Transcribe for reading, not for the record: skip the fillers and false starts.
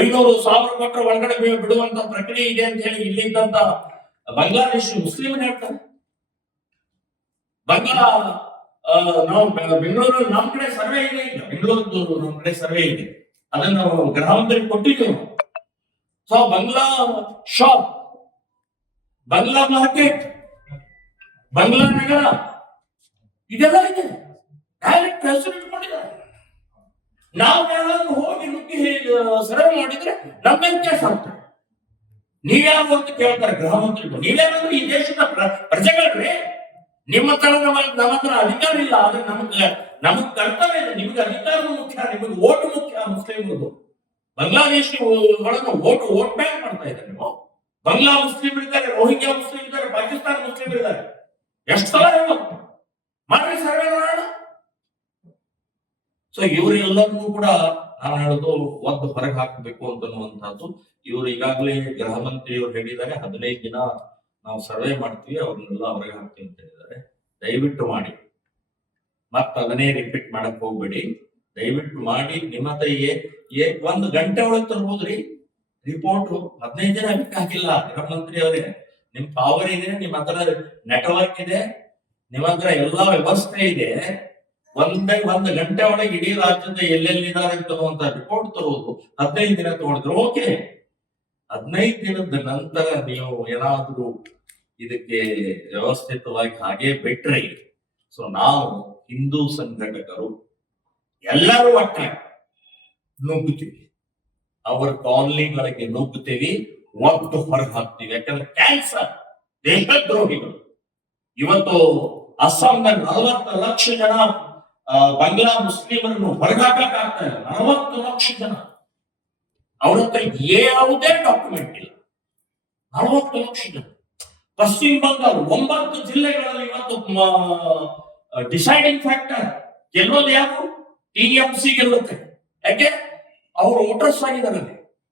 500,000 ಕೊಟ್ಟರೆ ಒಳಗಡೆ ಬಿಡುವಂತ ಪ್ರಕ್ರಿಯೆ ಇದೆ ಅಂತ ಹೇಳಿ ಇಲ್ಲಿದ್ದಂತ ಬಾಂಗ್ಲಾದೇಶಿ ಮುಸ್ಲಿಮರು ಹೇಳ್ತಾರೆ. ಬಾಂಗ್ಲಾ ನಾವು ಬೆಂಗಳೂರಲ್ಲಿ ನಮ್ ಕಡೆ ಸರ್ವೆ ಇದೆ, ಈಗ ಬೆಂಗಳೂರು ನಮ್ ಕಡೆ ಸರ್ವೆ ಇದೆ, ಅದನ್ನ ನಾವು ಗ್ರಾಮದಲ್ಲಿ ಕೊಟ್ಟಿದ್ದೇವೆ. So Bangla shop, Bangla market, Bangla Nagar ಇದೆಲ್ಲ ಇದೆ, ಡೈರೆಕ್ಟ್ ಹೆಸರು ಇಟ್ಕೊಂಡಿದ್ದಾರೆ. ನಾವು ಯಾರಾದ್ರೂ ಹೋಗಿ ನುಗ್ಗಿ ಸರ್ವೆ ಮಾಡಿದ್ರೆ ನಮ್ಮ ಕೇಸ್ ಆಗ್ತದೆ. ನೀವ್ಯಾರು ಅಂತ ಕೇಳ್ತಾರೆ ಗೃಹ ಮಂತ್ರಿಗಳು. ನೀವ್ಯಾರಾದ್ರೂ ಈ ದೇಶದ ಪ್ರಜೆಗಳ್ರಿ, ನಿಮ್ಮ ತರ ನಮ್ಮ ಹತ್ರ ಅಧಿಕಾರ ಇಲ್ಲ, ಆದ್ರೆ ನಮಗ್ ಕರ್ತವ್ಯ ಇದೆ. ನಿಮ್ಗೆ ಅಧಿಕಾರ ಮುಖ್ಯ, ನಿಮಗೆ ಓಟ್ ಮುಖ್ಯ. ಮುಸ್ಲಿಮರದು ಬಾಂಗ್ಲಾದೇಶಿ ಒಳಗೆ ಓಟ್ ಬ್ಯಾಂಕ್ ಮಾಡ್ತಾ ಇದ್ದಾರೆ ನೀವು. ಬಂಗ್ಲಾ ಮುಸ್ಲಿಮರು ಇದ್ದಾರೆ, ರೋಹಿಂಗ್ಯಾ ಮುಸ್ಲಿಂ ಇದ್ದಾರೆ, ಪಾಕಿಸ್ತಾನ ಮುಸ್ಲಿಮರು ಇದ್ದಾರೆ. ಎಷ್ಟು ಸಲ ಹೇಳೋದು ಮಾಡ್ರಿ ಸರ್ವೆ ಮಾಡೋಣ. ಸೊ ಇವರೆಲ್ಲರಿಗೂ ಕೂಡ ನಾನು ಹೇಳೋದು ಒದ್ದು ಹೊರಗೆ ಹಾಕಬೇಕು ಅಂತನ್ನುವಂಥದ್ದು. ಇವರು ಈಗಾಗಲೇ ಗೃಹ ಮಂತ್ರಿಯವರು ಹೇಳಿದ್ದಾರೆ 15 ದಿನ ನಾವು ಸರ್ವೆ ಮಾಡ್ತೀವಿ, ಅವ್ರನ್ನೆಲ್ಲ ಹೊರಗೆ ಹಾಕ್ತೀವಿ ಅಂತ ಹೇಳಿದ್ದಾರೆ. ದಯವಿಟ್ಟು ಮಾಡಿ, ಮತ್ತ ಅದನ್ನೇ ರಿಪೀಟ್ ಮಾಡಕ್ ಹೋಗ್ಬೇಡಿ. ದಯವಿಟ್ಟು ಮಾಡಿ. ನಿಮ್ಮ ಹತ್ರ 1 ಗಂಟೆ ಒಳಗೆ ತರ್ಬೋದ್ರಿ ರಿಪೋರ್ಟ್. 15 ದಿನ ಬೇಕಾಗಿಲ್ಲ. ಗೃಹ ಮಂತ್ರಿ ಅವರೇ, ನಿಮ್ ಪವರ್ ಇದೆ, ನಿಮ್ಮ ಹತ್ರ ನೆಟ್ವರ್ಕ್ ಇದೆ, ನಿಮ್ಮ ಹತ್ರ ಎಲ್ಲಾ ವ್ಯವಸ್ಥೆ ಇದೆ. 1 ಗಂಟೆ ಒಳಗೆ ಇಡೀ ರಾಜ್ಯದ ಎಲ್ಲೆಲ್ಲಿದ್ದಾರೆ ಅಂತನ್ನುವಂತ ರಿಪೋರ್ಟ್ ತರುವುದು 15 ದಿನ ತಗೊಂಡ್ರು ಓಕೆ. 15 ದಿನದ ನಂತರ ನೀವು ಏನಾದ್ರೂ ಇದಕ್ಕೆ ವ್ಯವಸ್ಥಿತವಾಗಿ ಹಾಗೆ ಬಿಟ್ರೆ, ಸೊ ನಾವು ಹಿಂದೂ ಸಂಘಟಕರು ಎಲ್ಲರೂ ಒಟ್ಟಾಗಿ ನುಗ್ಗುತ್ತೀವಿ, ಅವರ ಕಾಲನಿಗಳಿಗೆ ನುಗ್ಗುತ್ತೀವಿ, ಒಟ್ಟು ಹೊರಗೆ ಹಾಕ್ತೀವಿ. ಯಾಕಂದ್ರೆ ಕ್ಯಾನ್ಸರ್ ದೇಶದ್ರೋಹಿಗಳು. ಇವತ್ತು ಅಸ್ಸಾಂನಲ್ಲಿ 40 ಲಕ್ಷ ಜನ ಬಾಂಗ್ಲಾ ಮುಸ್ಲಿಮರನ್ನು ಹೊರಗಾಕಕ್ಕಾಗ್ತಾ ಇಲ್ಲ. 40 ಲಕ್ಷ ಜನ, ಅವ್ರ ಹತ್ರ ಯಾವುದೇ ಡಾಕ್ಯುಮೆಂಟ್ ಇಲ್ಲ. 40 ಲಕ್ಷ ಜನ. ಪಶ್ಚಿಮ ಬಂಗಾಳ 9 ಜಿಲ್ಲೆಗಳಲ್ಲಿ ಇವತ್ತು ಡಿಸೈಡಿಂಗ್ ಫ್ಯಾಕ್ಟರ್ ಗೆಲ್ಲೋದು ಯಾರು? TMC ಗೆಲ್ಲುತ್ತೆ. ಯಾಕೆ? ಅವರು ವೋಟರ್ಸ್ ಆಗಿದ್ದಾರೆ.